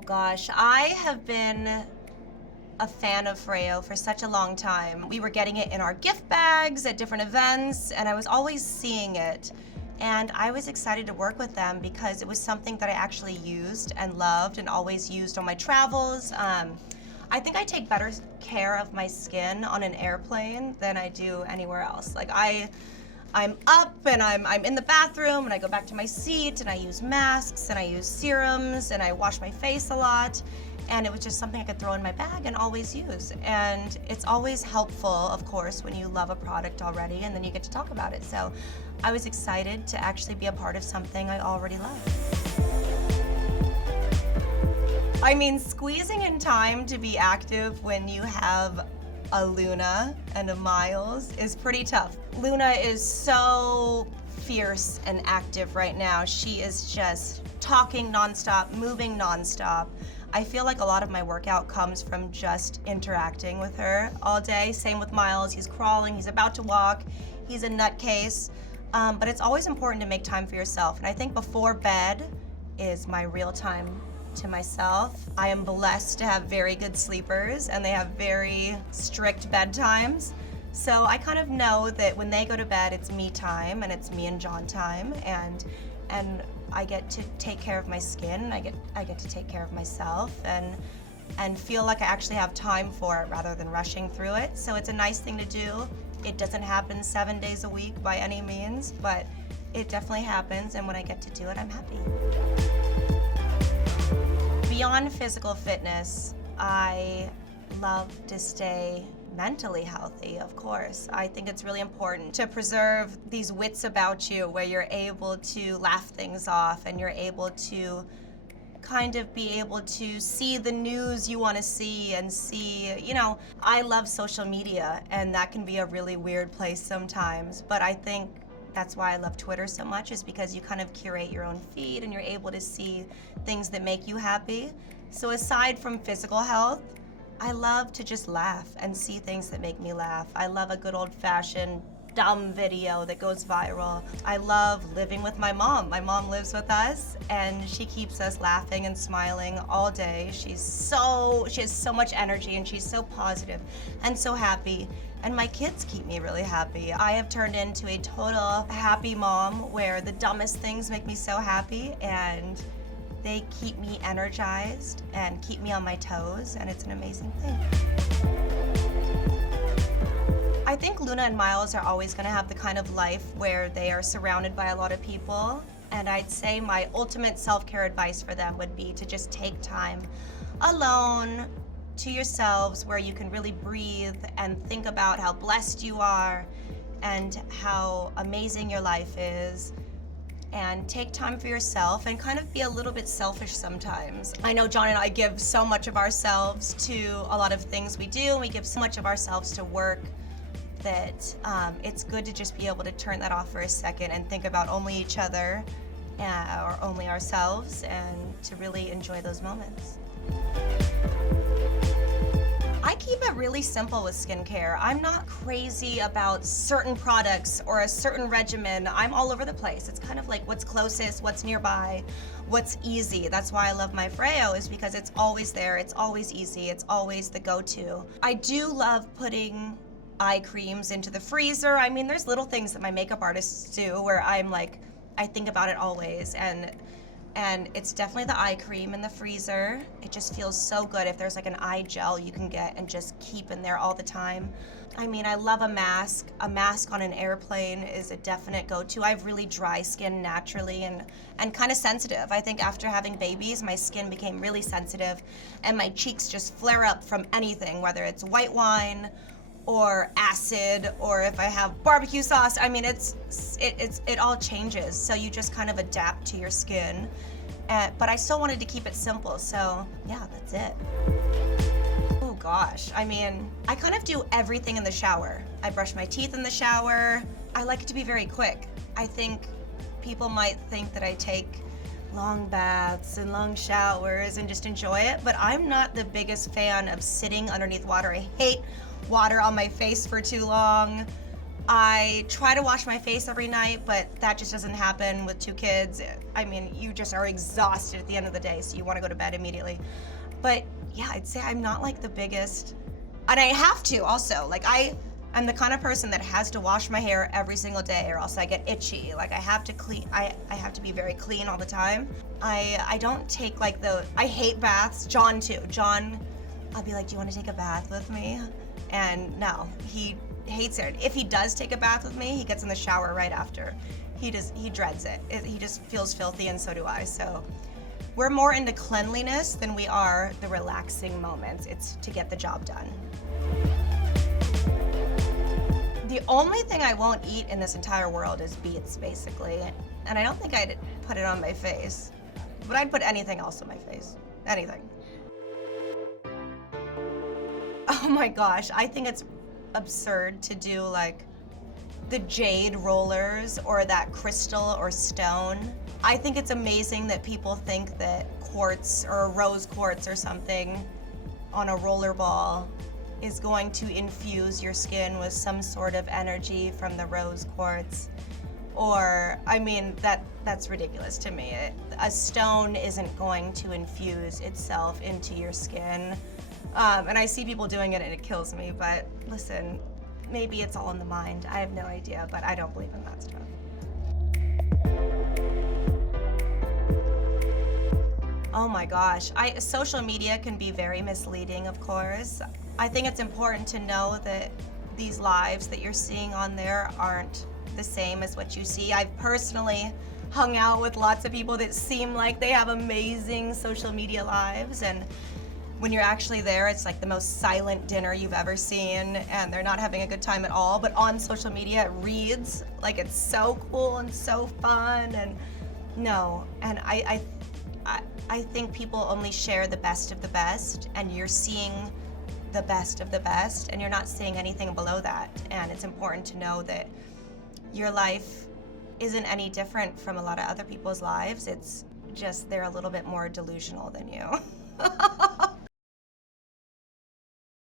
Oh gosh, I have been a fan of FOREO for such a long time. We were getting it in our gift bags at different events, and I was always seeing it. And I was excited to work with them because it was something that I actually used and loved and always used on my travels. I think I take better care of my skin on an airplane than I do anywhere else. Like I'm up and I'm in the bathroom and I go back to my seat and I use masks and I use serums and I wash my face a lot. And it was just something I could throw in my bag and always use. And it's always helpful, of course, when you love a product already and then you get to talk about it. So I was excited to actually be a part of something I already love. I mean, squeezing in time to be active when you have a Luna and a Miles is pretty tough. Luna is so fierce and active right now. She is just talking nonstop, moving nonstop. I feel like a lot of my workout comes from just interacting with her all day. Same with Miles, he's crawling, he's about to walk, he's a nutcase. But it's always important to make time for yourself. And I think before bed is my real time to myself. I am blessed to have very good sleepers and they have very strict bedtimes. So I kind of know that when they go to bed, it's me time and it's me and John time, and I get to take care of my skin. I get to take care of myself and feel like I actually have time for it rather than rushing through it. So it's a nice thing to do. It doesn't happen 7 days a week by any means, but it definitely happens, and when I get to do it, I'm happy. Beyond physical fitness, I love to stay mentally healthy, of course. I think it's really important to preserve these wits about you where you're able to laugh things off and you're able to kind of be able to see the news you want to see and see, I love social media and that can be a really weird place sometimes, but I think that's why I love Twitter so much, is because you kind of curate your own feed and you're able to see things that make you happy. So aside from physical health, I love to just laugh and see things that make me laugh. I love a good old-fashioned dumb video that goes viral. I love living with my mom. My mom lives with us and she keeps us laughing and smiling all day. She has so much energy and she's so positive and so happy. And my kids keep me really happy. I have turned into a total happy mom where the dumbest things make me so happy and they keep me energized and keep me on my toes, and it's an amazing thing. I think Luna and Miles are always gonna have the kind of life where they are surrounded by a lot of people, and I'd say my ultimate self-care advice for them would be to just take time alone to yourselves where you can really breathe and think about how blessed you are and how amazing your life is, and take time for yourself and kind of be a little bit selfish sometimes. I know John and I give so much of ourselves to a lot of things we do, and we give so much of ourselves to work that it's good to just be able to turn that off for a second and think about only each other or only ourselves, and to really enjoy those moments. I keep it really simple with skincare. I'm not crazy about certain products or a certain regimen. I'm all over the place. It's kind of like what's closest, what's nearby, what's easy. That's why I love my FOREO, is because it's always there, it's always easy, it's always the go-to. I do love putting eye creams into the freezer. I mean, there's little things that my makeup artists do where I'm like, I think about it always, and it's definitely the eye cream in the freezer. It just feels so good if there's like an eye gel you can get and just keep in there all the time. I mean, I love a mask. A mask on an airplane is a definite go-to. I have really dry skin naturally and kind of sensitive. I think after having babies, my skin became really sensitive and my cheeks just flare up from anything, whether it's white wine or acid, or if I have barbecue sauce. I mean, it all changes. So you just kind of adapt to your skin. But I still wanted to keep it simple, so yeah, that's it. Oh gosh, I mean, I kind of do everything in the shower. I brush my teeth in the shower. I like it to be very quick. I think people might think that I take long baths and long showers and just enjoy it, but I'm not the biggest fan of sitting underneath water. I hate water on my face for too long. I try to wash my face every night, but that just doesn't happen with 2 kids. I mean, you just are exhausted at the end of the day, so you want to go to bed immediately. But yeah, I'd say I'm not like the biggest, and I have to also. Like I'm the kind of person that has to wash my hair every single day or else I get itchy. Like I have to clean, I have to be very clean all the time. I don't take like I hate baths. John too. John, I'll be like, do you want to take a bath with me? And no, he hates it. If he does take a bath with me, he gets in the shower right after. He dreads it. He just feels filthy, and so do I. So we're more into cleanliness than we are the relaxing moments. It's to get the job done. The only thing I won't eat in this entire world is beets, basically. And I don't think I'd put it on my face, but I'd put anything else on my face. Anything. Oh my gosh, I think it's absurd to do like the jade rollers or that crystal or stone. I think it's amazing that people think that quartz or rose quartz or something on a roller ball is going to infuse your skin with some sort of energy from the rose quartz. Or, I mean, that's ridiculous to me. A stone isn't going to infuse itself into your skin. And I see people doing it and it kills me, but listen, maybe it's all in the mind. I have no idea, but I don't believe in that stuff. Oh my gosh, social media can be very misleading, of course. I think it's important to know that these lives that you're seeing on there aren't the same as what you see. I've personally hung out with lots of people that seem like they have amazing social media lives, and when you're actually there, it's like the most silent dinner you've ever seen, and they're not having a good time at all. But on social media, it reads like it's so cool and so fun, and no. And I think people only share the best of the best, and you're seeing the best of the best, and you're not seeing anything below that. And it's important to know that your life isn't any different from a lot of other people's lives. It's just they're a little bit more delusional than you.